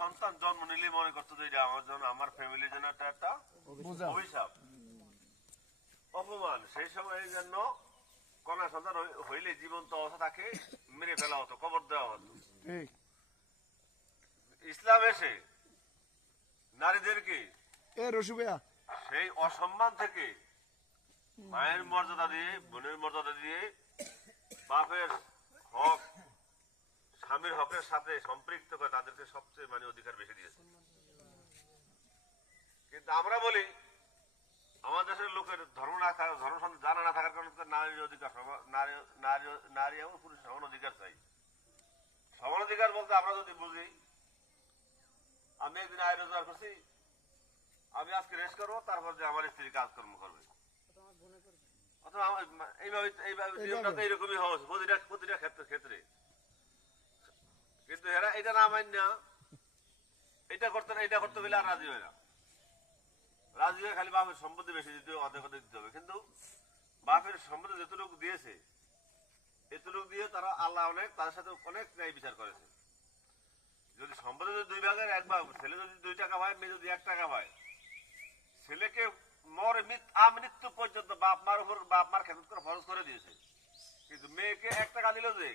সন্তান জন্ম নিলে মনে করতো যে এটা আমার জন্য, আমার ফ্যামিলির জন্য একটা অভিশাপ, অপমান। সেই সময় এই জন্য কন্যা সন্তান হইলে জীবন্ত অবস্থা তাকে মেরে ফেলা হতো, কবর দেওয়া হতো। ইসলাম এসে নারীদেরকে সেই অসম্মান থেকে মায়ের মর্যাদা দিয়ে, বোনের মর্যাদা দিয়ে, বাপের হক, স্বামীর হকের সাথে সম্পৃক্ত করে তাদেরকে সবচেয়ে অধিকার বেশি দিয়েছে। কিন্তু আমরা বলি আমাদের দেশের লোকের ধর্ম জানা না থাকার কারণে নারীর অধিকার, নারী এবং পুরুষ সমান অধিকার চাই। সমান অধিকার বলতে আমরা যদি বুঝি, আমি একদিন আয় রোজগার করছি, আমি আজকে রেস্ট করবো, তারপর যে আমার স্ত্রী কাজকর্ম করবে, অথবা এইভাবে এইরকমই হওয়া উচিত প্রতিটা ক্ষেত্রে। কিন্তু এরা এটা না মান্য এটা করতে গেলে আর রাজি হয় না। রাজি হয়ে খালি বাপের সম্পত্তি বেশি দিতে, অর্ধেক দিতে হবে। কিন্তু বাপের সম্পত্তি যতটুকু দিয়েছে এতটুকু দিয়ে তারা আল্লাহ তাদের সাথে অনেক ন্যায় বিচার করেছে। যদি সম্পত্তি যদি 2 ভাগের 1 ভাগ, ছেলে যদি 2 টাকা পায়, মেয়ে যদি 1 টাকা পায়, ছেলেকে মৃত্যু পর্যন্ত বাপ মার খেদমত করে ফরজ করে দিয়েছে। কিন্তু মেয়েকে 1 টাকা দিল, যে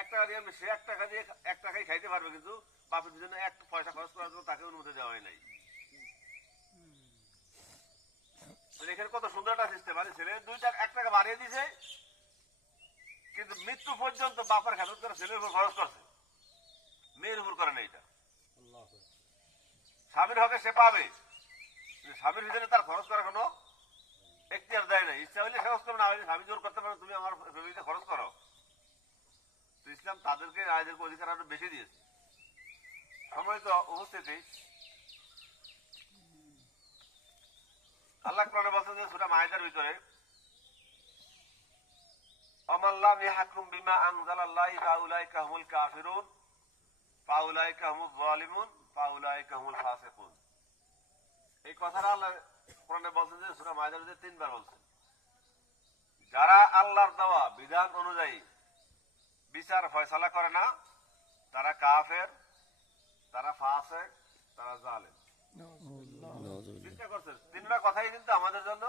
1 টাকা দিয়ে সে 1 টাকা দিয়ে 1 টাকাই খাইতে পারবে, কিন্তু বাপের পিছনে 1 পয়সা খরচ করার জন্য তাকে অনুমতি দেওয়া হয় নাই। এখানে কত সুন্দর একটা সিস্টেম, মানে ছেলে 1 টাকা বাড়িয়ে দিয়েছে, কিন্তু মৃত্যু পর্যন্ত বাপের খেদমত করে ছেলের উপর খরচ করছে, মেয়ের উপর করে না। এটা স্বামীর হকে সে পাবে, স্বামীর ভিতরে তার খরচ করার কোনো এখতিয়ার দেয় না। ইচ্ছা হইলে খরচ করবে, না হইলে স্বামী জোর করতে পারে, তুমি আমার ফ্যামিলিতে খরচ করো। তো ইসলাম তাদেরকে নারীদেরকে অধিকার আরো বেশি দিয়েছে। সম্মানিত উপস্থিতি, আল্লাহ কোরআনে বলছেন যে সূরা মাইদার ভিতরে, আমাল্লাম ইয়াহকুম বিমা আনজালাল্লাহি ফাউলাইকা হুমুল কাফিরুন ফাউলাইকা হুমুজ যালিমুন ফাউলাইকা হুমুল ফাসিকুন। এই কথাটা আল্লাহ কোরআনে বলছেন যে সূরা মাইদার ভিতরে 3 বার বলছেন। যারা আল্লাহর দেওয়া বিধান অনুযায়ী বিচার ফয়সালা করে না, তারা কাফের, তারা ফাসিক, তারা জালেম। চিন্তা করছেন, 3টা কথাই কিন্তু আমাদের জন্য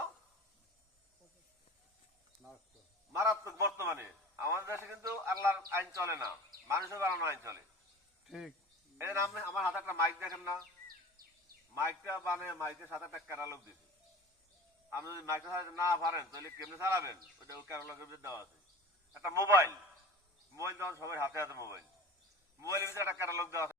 মারাত্মক। বর্তমানে আমাদের দেশে কিন্তু আল্লাহর আইন চলে না, মানুষের বানানো আইন চলে। এই নামে আমার হাতে একটা মাইক দেখেন না, মাইকটা বানিয়ে মাইকের সাথে একটা ক্যাটালগ দিছে। আপনি যদি মাইকটা চালাতে না পারেন তাহলে কেমনে চালাবেন, ওটা ওই ক্যাটালগের দেওয়া আছে। একটা মোবাইল যেমন সবাই হাতে হাতে মোবাইলের ভিতরে একটা ক্যাটালগ দেওয়া আছে।